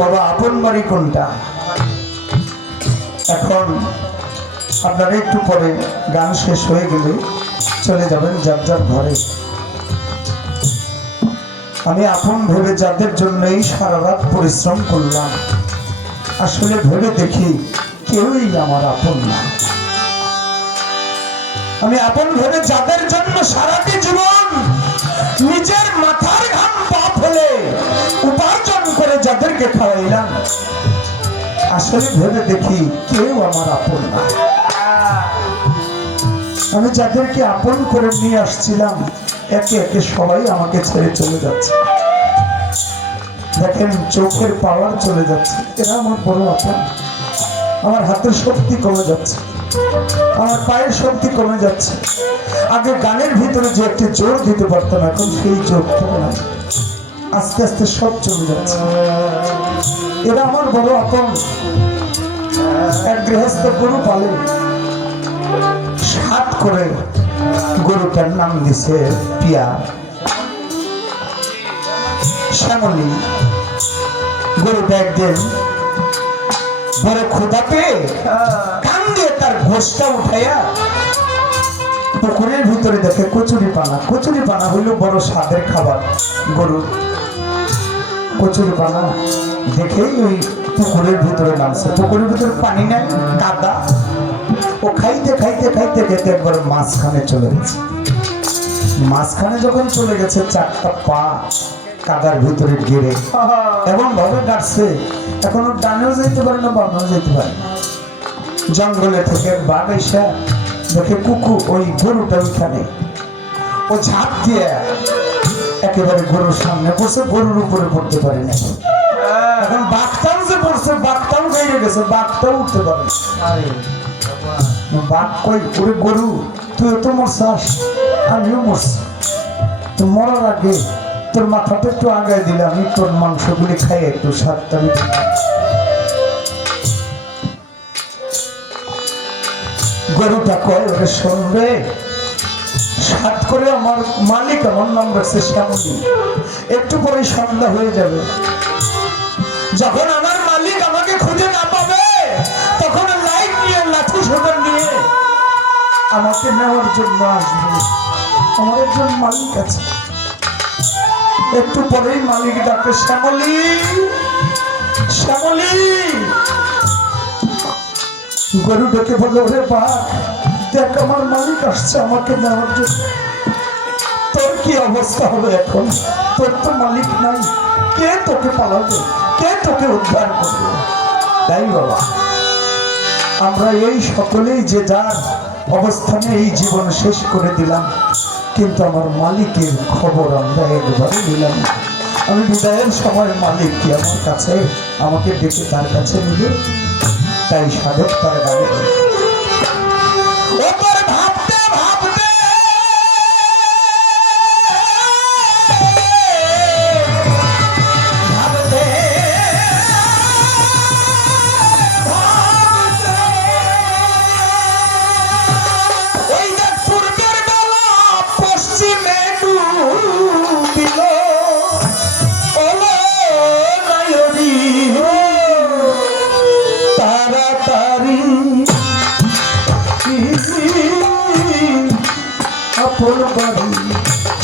বাবা, আপন বাড়ি কোনটা? এখন আপনারা একটু পরে গান শেষ হয়ে গেলে চলে যাবেন যার যার ঘরে। আমি আপন ভেবে যাদের জন্যই সারা রাত পরিশ্রম করলাম, আসলে ভেবে দেখি কেউই আমার আপন না। আমি আপন ভেবে যাদের জন্য সারাটি খাওয়াইলাম আসলে ভেবে দেখি কেউ আমার আপন না। আমি যাদেরকে আপন করে নিয়ে আসছিলাম, একে একে সবাই আমাকে ছেড়ে চলে যাচ্ছে। দেখেন, চোখের পাওয়ার চলে যাচ্ছে। এরা আমার বড় আপন। আমার হাতের শক্তি কমে যাচ্ছে। আমার পায়ের শক্তি কমে যাচ্ছে। আগে গানের ভিতরে যে একটি জোর দিতে পারতাম, এখন সেই জোরটা নাই। আস্তে আস্তে সব চলে যাচ্ছে। এরা আমার বড় আপন। এক গৃহস্থ গরু পালে। সাত করে গরুটার নাম দিছে পিয়া। শ্যামলী। গরুটা একদিন বড় ক্ষুদা পেয়ে কান দিয়ে তার ঘোষটা উঠাইয়া পুকুরের ভিতরে দেখে কচুরি পানা কচুরি পানা হইল বড় স্বাদের খাবার। গরুর কচুরি পানা দেখেই ওই পুকুরের ভিতরে নামছে। পুকুরের ভিতরে পানি নাই কাদা ও খাইতে খাইতে খাইতে খেতে একবার মাঝখানে চলে গেছে। মাঝখানে যখন চলে গেছে, চারটা পা কাদার ভিতরে গিরে এমন ভাবে কাটছে এখন ডানেও যেতে পারে না বামেও যেতে পারে না। জঙ্গলে থেকে বাঘ এসে দেখে কুকু ওই গরুটা ওইখানে। ও ঝাঁপ দিয়ে একেবারে গরুর সামনে বসে গরুর উপরে পড়তে পারে না। এখন বাঘটাও যে পড়ছে বাঘটাও গাইয়ে গেছে বাঘটাও উঠতে পারে বাঘ কই? ওরে গরু তুই তো মরছাস আমিও মরছি। তো মরার আগে তোর মাথাটা একটু আগায় দিলে আমি তোর মাংসগুলি খাই একটু স্বাদটা নিতে গরুটা কয়? ওরে শুনবে সাত করে আমার মালিক আমার নাম রাখছে শ্যামলী একটু পরে সন্ধ্যা হয়ে যাবে। যখন আমার মালিক আমাকে খুঁজে না পাবে, তখন লাইট নিয়ে, লাঠি সোটা নিয়ে আমাকে নেওয়ার জন্য আসবে। আমার একজন মালিক আছে। একটু পরেই মালিক ডাকে, শ্যামলী শ্যামলী। গরু ডেকে বলল, ওরে বা দেখ, আমার মালিক আসছে, আমাকে নেওয়ার জন্য। তোর কি অবস্থা হবে এখন? তোর তো মালিক নাই। কে তোকে পালাবে? কে তোকে উদ্ধার করবে? তাই বাবা। আমরা এই সকলেই যে যার অবস্থানে এই জীবন শেষ করে দিলাম, কিন্তু আমার মালিকের খবর আমরা একবারে দিলাম আমি বিদায়ের সময় মালিক কি আমার কাছে আমাকে ডেকে তার কাছে নিবে? তাই সাধক তার গানে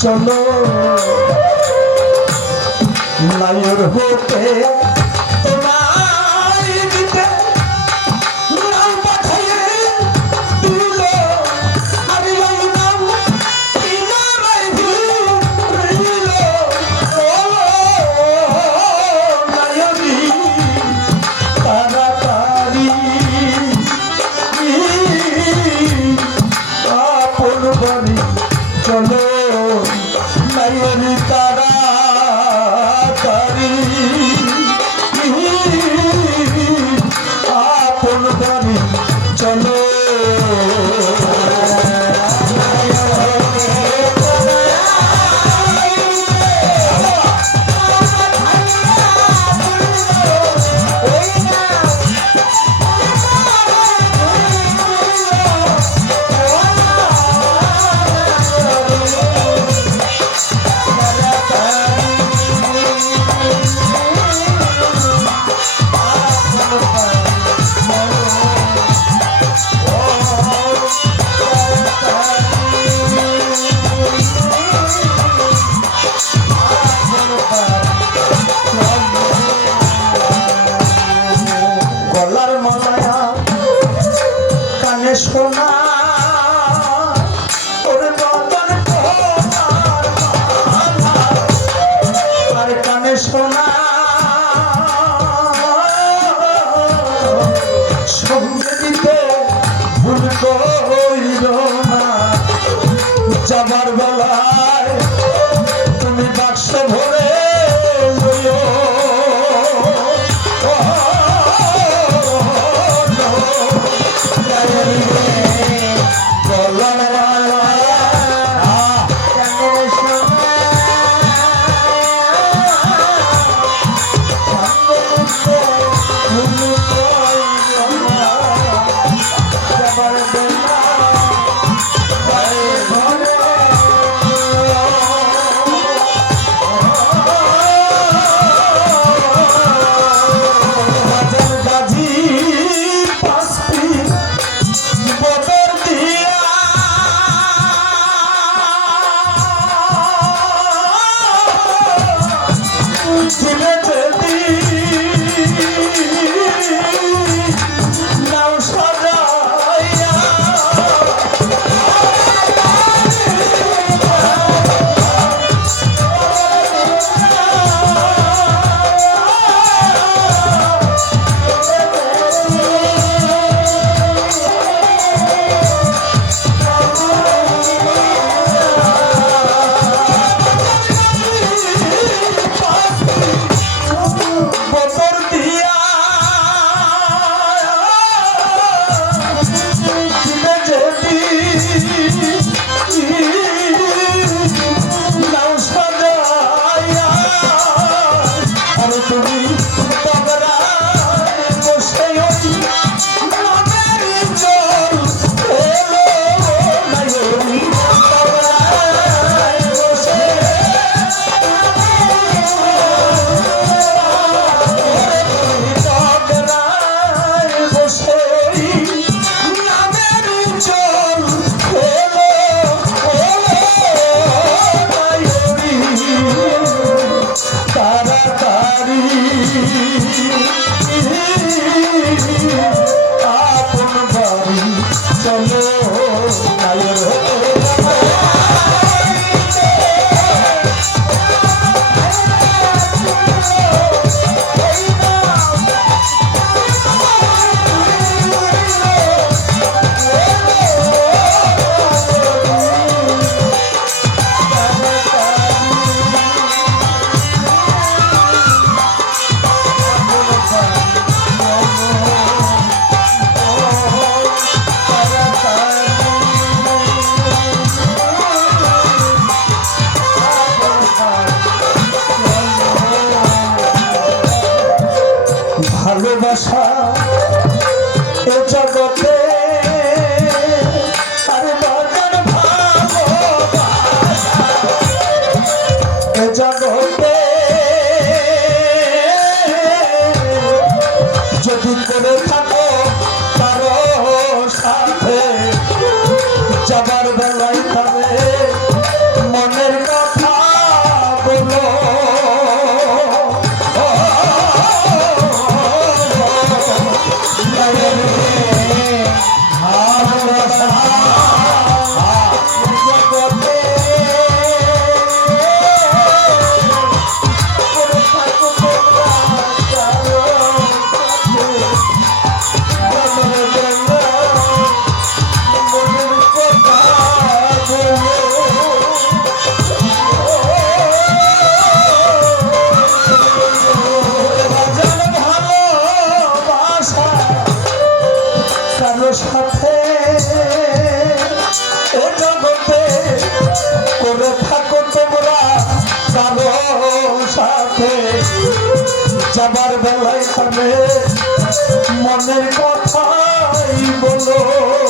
চলো। লাইর হতে কইল না যাবার বেলায় তুমি বাক্স ভরে বাসা পারবে মনের কথাই বলো।